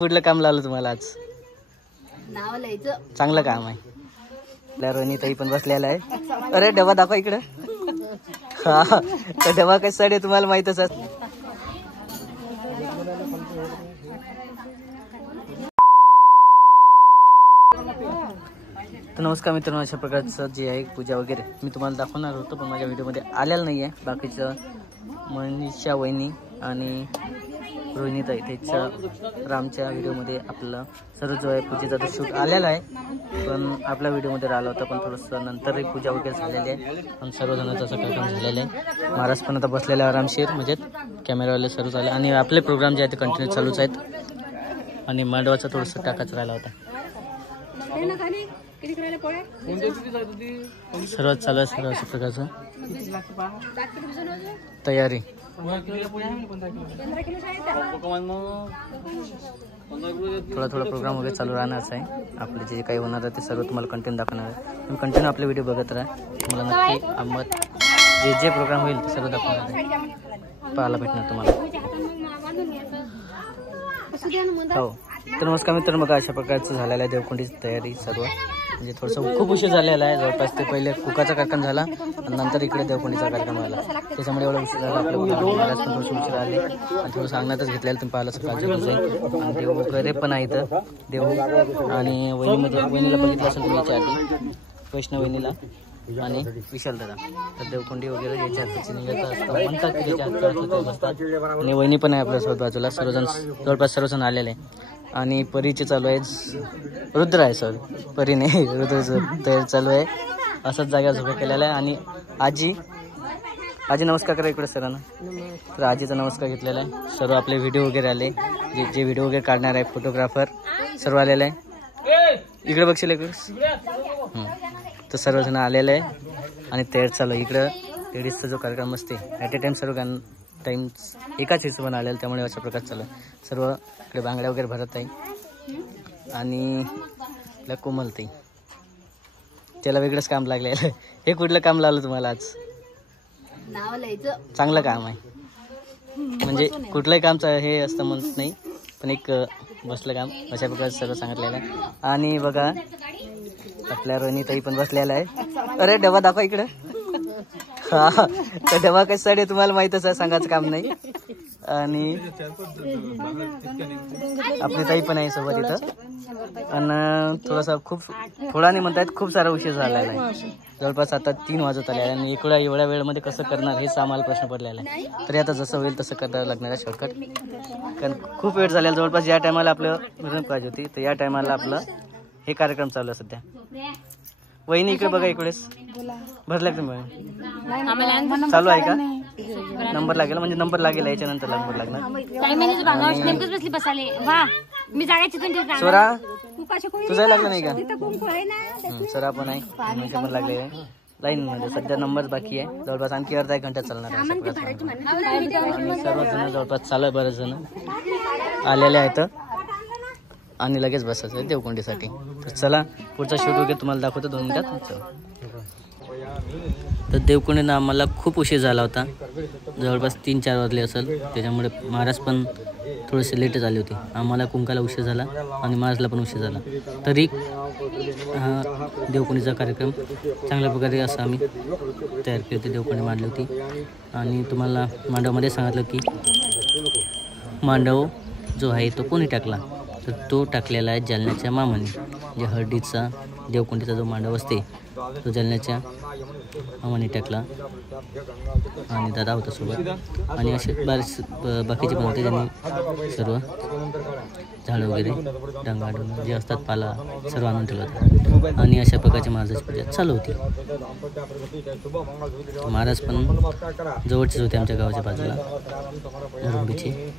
कुठलं काम लावलं तुम्हाला आज? नाव लिहायचं. चांगलं काम आहे. रोहिणीताई पण बसलेला आहे. अरे डबा दाखवा इकडे. हा तर डबा कशासाठी आहे तुम्हाला माहितच आहे. तर नमस्कार मित्रांनो, अशा प्रकारचं जे आहे पूजा वगैरे मी तुम्हाला दाखवणार होतो, पण माझ्या व्हिडिओमध्ये आलेलं नाही आहे. बाकीचं मनीषा वहिनी आणि रोहिणीताई त्याच्या रामच्या व्हिडिओमध्ये आपलं सर्व जो आहे पूजेचा तो शूट आलेला आहे, पण आपल्या व्हिडिओमध्ये राहिला होता. पण थोडंसं नंतरही पूजा वगैरे झालेली आहे आणि सर्वजणांचा असं कार्यक्रम झालेला आहे. महाराज पण आता बसलेले आरामशीर, म्हणजे कॅमेरावाले सर्व झाले आणि आपले प्रोग्राम जे आहे ते कंटिन्यू चालूच आहेत. आणि मांडवाचा थोडंसं टाकाच राहिला होता. सर्वात चालू आहे सर्व अशा प्रकारचं तयारी. थोडा प्रोग्राम वगैरे चालू राहणारच आहे. आपले जे काही होणार आहे ते सर्व तुम्हाला कंटिन्यू दाखवणार आहे. तुम्ही कंटिन्यू आपले व्हिडिओ बघत राहा. तुम्हाला नक्की आंबत जे प्रोग्राम होईल ते सर्व दाखवणार आहे, पाहायला भेटणार तुम्हाला. हो तर नमस्कार मित्रांनो, बघा अशा प्रकारचं झालेलं आहे देवकुंडीची तयारी सर्व. म्हणजे थोडंसं खूप उशीर झालेला आहे. जवळपास ते पहिले कुकाचा कार्यक्रम झाला आणि नंतर इकडे देवकुंडीचा कार्यक्रम झाला. त्याच्यामुळे एवढा उशीर झाला. आपल्या महाराज पण थोडंसं उशीर आले आणि थोडं सांगण्यातच घेतलेलं तुम्ही पाहिलं सकाळचं. आणि देव वगैरे पण आहे इथं देव. आणि वहिनीला बघितलं असेल तुम्ही याच्या आधी, वैष्णव वहिनीला आणि विशाल दादा. तर देवकुंडी वगैरे याच्या हाताची निघत असतं, म्हणतात की त्याच्या हातात बसतात. आणि वहिनी पण आहे आपल्यासोबत बाजूला. सर्वजण जवळपास सर्वजण आलेले आहे. आणि परीचे चालू आहे, रुद्र आहे सर, परी नाही रुद्राचं तयारी चालू आहे. असंच जागा झोपा केलेला आहे. आणि आजी नमस्कार करा इकडे सरांना. तर आजीचा नमस्कार घेतलेला आहे. सर्व आपले व्हिडिओ वगैरे आले, जे व्हिडिओ वगैरे काढणार आहे फोटोग्राफर सर्व आलेले आहे. इकडे बघशील इकडे. तर सर्वजण आलेले आहे आणि तयार चालू आहे. इकडं लेडीजचा जो कार्यक्रम असते ॲट ए टाइम सर्व टाइम एकाच हिशोबाने आलेलं, त्यामुळे अशा प्रकार चालू आहे. सर्व इकडे बांगड्या वगैरे भरत आहे. आणि कोमलताई त्याला वेगळंच काम लागलेलं आहे. हे कुठलं काम लावलं तुम्हाला आज? नाव लिहायचं. चांगलं काम आहे. म्हणजे कुठलंही कामचं हे असतं म्हणत नाही, पण एक बसलं काम अशा प्रकारे सर्व सांगितलेलं आहे. आणि बघा आपल्या रोहिणीताई पण बसलेला आहे. अरे डबा दाखवा इकडे. हा तर डबा कशासाठी आहे तुम्हाला माहितच आहे, सांगायचं काम नाही. आणि आपली ताई पण आहे सोबत इथं. आणि थोडासा थोडा नाही म्हणतायत, खूप सारा उशीर झालेला आहे. जवळपास आता 3 वाजत आले आणि एवढ्या वेळेमध्ये कसं करणार हेच आम्हाला प्रश्न पडलेला आहे. तरी आता जसं होईल तसं करावं लागणार आहे शॉर्टकट, कारण खूप वेळ झालेला. जवळपास या टायमाला आपलं मिरवणूक पाहिजे होती, तर या टायमाला आपलं हे कार्यक्रम चालू आहे सध्या. वहिनी इकडे बघा, इकडेच भरल्या तुम्ही चालू आहे का? नंबर लागेल, म्हणजे नंबर लागेल याच्यानंतर नंबर लागणार. सोरा तुझा लागला नाही का? सोरा पण आहे, पण लागले लाईन मध्ये. सध्या नंबर बाकी आहे. जवळपास आणखी अर्धा 1 घंटा चालणार आहे. आणि सर्वजण जवळपास चालू आहे, बरेच जण आलेले आहेत आणि लगेच बसायचं आहे देवकुंडीसाठी. तर चला पुढचा शूट वगैरे तुम्हाला दाखवतो 2 मिनिटात. तर देवकुंडीनं आम्हाला खूप उशीर झाला होता, जवळपास 3-4 वाजले असेल. त्याच्यामुळे महाराज पण थोडेसे लेटच आले होते. आम्हाला कुंकाला उशीर झाला आणि महाराजला पण उशीर झाला. तरी हा देवकुंडीचा कार्यक्रम चांगल्या प्रकारे असं आम्ही तयार केली होती, देवकुंडी मांडली होती. आणि तुम्हाला मांडवामध्ये सांगितलं की मांडव जो आहे तो कोणी टाकला, तर तो टाकलेला आहे जालन्याच्या मामाने. जे हळदीचा देवकुंडीचा जो मांडव असते तो जालन्याच्या मामाने टाकला. आणि दादा होता सोबत. आणि असे बरेच बाकीचे पण होते, त्यांनी सर्व झाडं वगैरे डांगा जे असतात पाला सर्व आणून ठेवलं होतं. आणि अशा प्रकारची महाराजाची पूजा चालू होती. महाराज पण जवळचेच होते, आमच्या गावाच्या बाजूला मुरुंबीचे.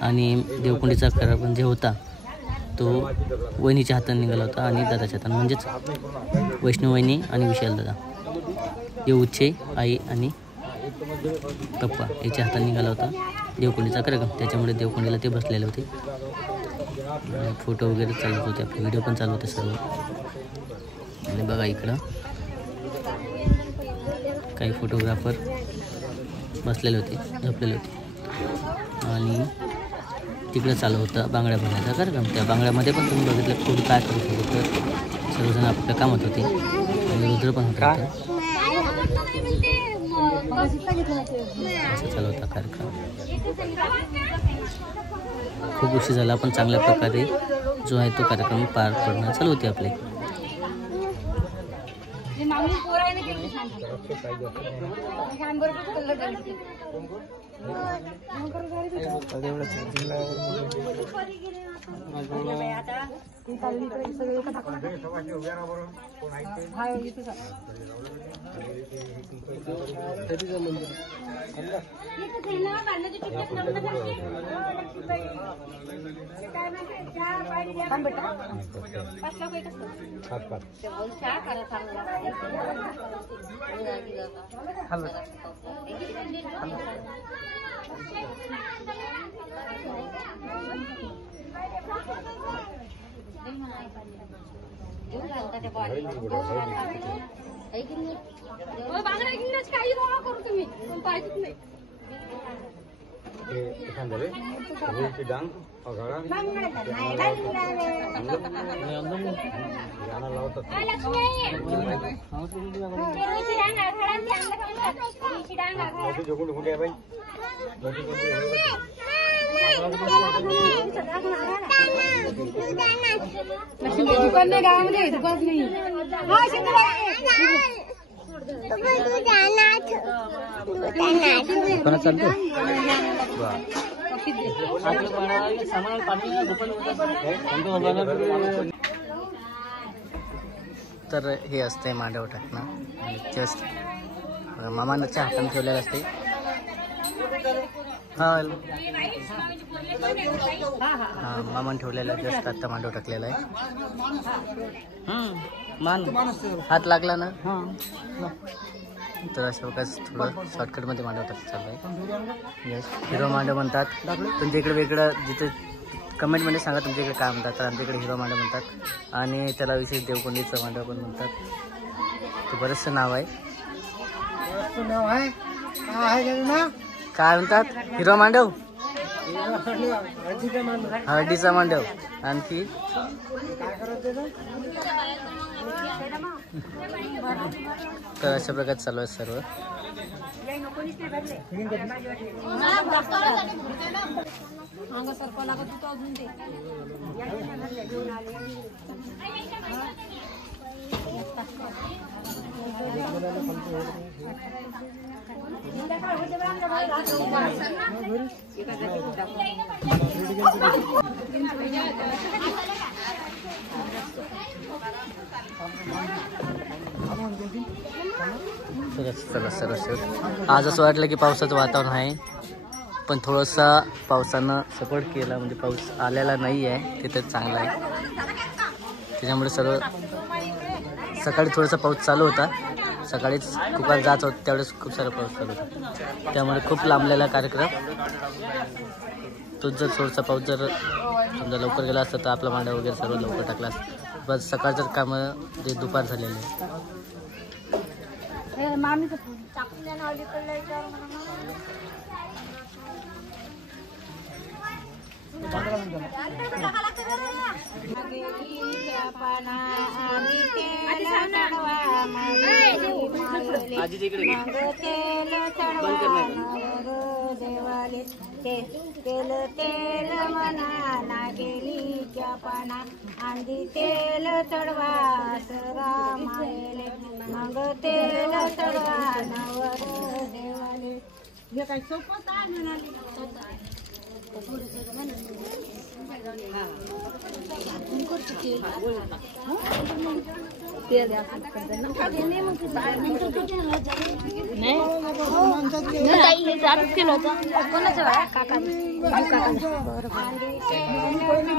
आणि देवकुंडीचा कार्यक्रम जे होता तो वहिनीच्या हाताने निघाला होता आणि दादाच्या हाताने, म्हणजेच वैष्णव वहिनी आणि विशाल दादा, देऊचे आई आणि पप्पा याच्या हाताने निघाला होता देवकुंडीचा कार्यक्रम. त्याच्यामुळे देवकुंडीला ते बसलेले होते. फोटो वगैरे चालत होते, आपले व्हिडिओ पण चालू होते सर्व. आणि बघा इकडं काही फोटोग्राफर बसलेले होते, झोपलेले होते. आणि तिकडे चालू होता बांगड्या भरण्याचा कार्यक्रम. त्या बांगड्यामध्ये पण तुम्ही बघितलं कुठं काय करत होतं तर सर्वजण आपल्या कामात होते आणि रुद्र पण होता. चालू होता कार्यक्रम. खूप उशीर झाला पण चांगल्या प्रकारे जो आहे तो कार्यक्रम पार पडणं चालू होते आपले. तर हे असते मांडव टाकणं. जस्ट मामानाच्या हाताने ठेवलेलं असते. हा मामान ठेवलेला जस्ट आता मांडव टाकलेला आहे. मान हात लागला ना. तर अशा प्रकारे थोडं शॉर्टकटमध्ये मांडव टाकत चालू आहे. यस हिरो मांडव म्हणतात. तुमच्या इकडे वेगळं जिथे कमेंटमध्ये सांगा तुमच्या इकडे काय म्हणतात. तर आमच्या इकडे हिरो मांडव म्हणतात आणि त्याला विशेष देवकोंडीचं मांडव पण म्हणतात. ते बरंचसं नाव आहे. काय म्हणतात हिरो मांडव, हळदीचा मांडव. आणखी तर अशा प्रकारे चालू आहे सर्व. चला सर्व आज असं वाटलं की पावसाचं वातावरण आहे पण थोडंसा पावसानं सपोर्ट केला म्हणजे पाऊस आलेला नाही आहे ते तर चांगलं आहे. त्याच्यामुळे सर्व सकाळी थोडासा पाऊस चालू होता. सकाळीच कुकार जात होत त्यावेळेस खूप सारा पाऊस चालू होता त्यामुळे खूप लांबलेला कार्यक्रम. तोच जर थोडासा पाऊस जर समजा लवकर गेला असता तर आपला मांडा वगैरे सर्व लवकर टाकला असता. बस सकाळचं कामं ते दुपार झालेले आहे. तेल तेल मना गेलीच्या पाना आंधी तेल चढवा सरा मायले मग तेल चढवा नवर देवाले. हे काय सोपं काय म्हणाले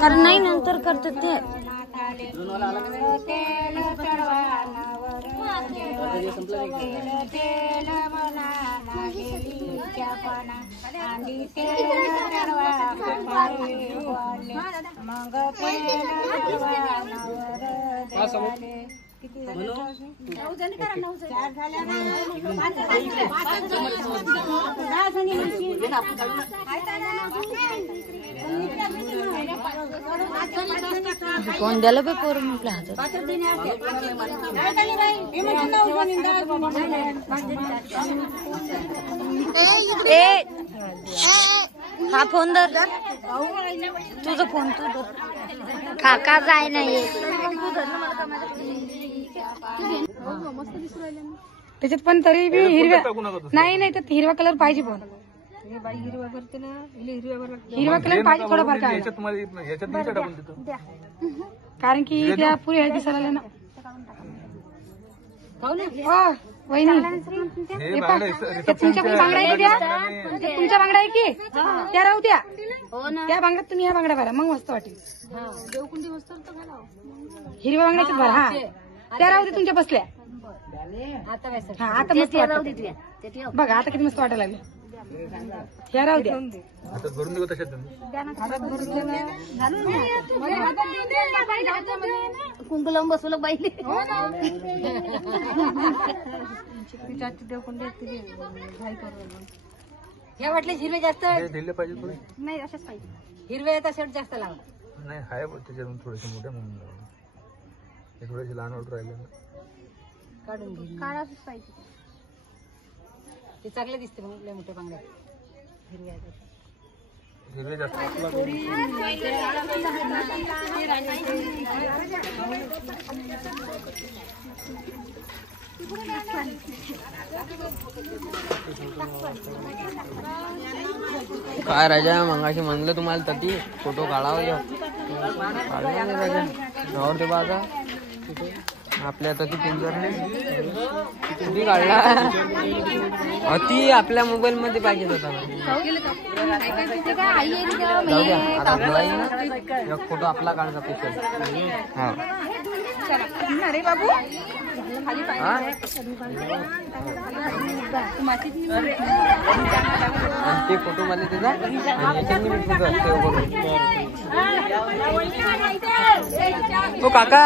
कारण नाही नंतर करतात ते. कोण द्यायला बे पोर म्हटलं हातात ए हा फोन धर तुझा फोन तू धर काका जाय नाही त्याच्यात पण तरी बी हिरव्या नाही नाही त्यात हिरवा कलर पाहिजे पण हिरवा कलर पाहिजे थोडाफार काय कारण की त्या पुरी ह्या दिसायला आल्या ना हो वहिनी तुमच्या बांगड्या आहे त्या तुमच्या बांगड्या आहे की त्या राहू द्या त्या बांगड्यात तुम्ही ह्या बांगड्या भरा मग मस्त वाटेल हिरव्या बांगड्याच्या भरा हा त्या राहू दे तुमच्या बसल्या हा आता मस्त वाटत बघा आता किती मस्त वाटायला लागले ह्या राहू द्या कुंकू लावून बसवलं बाईले ह्या वाटले हिरवे जास्त दिले पाहिजे थोडे नाही अशाच पाहिजे हिरवे शर्ट जास्त लावा नाही हाय त्याच्यातून थोडेसे मोठे म्हणून हे थोडेसे लहान ऑर्डर राहिले काढून घे काढाच पाहिजे ते चांगले दिसते मग लय मोठ्या बांगड्या हिरवे जास्त काय राजा मंगाशी म्हणलं तुम्हाला तटी फोटो काढावा राजा ते बागा आपल्या तटी पिंजरने किती काढला अति आपल्या मोबाईल मध्ये पाहिजे होता एक फोटो आपला काढला स्पेशल हा अरे बाबू ते फोटो मध्ये त्याचा याच्यानी मी तुझं सेव्ह करून. ओ काका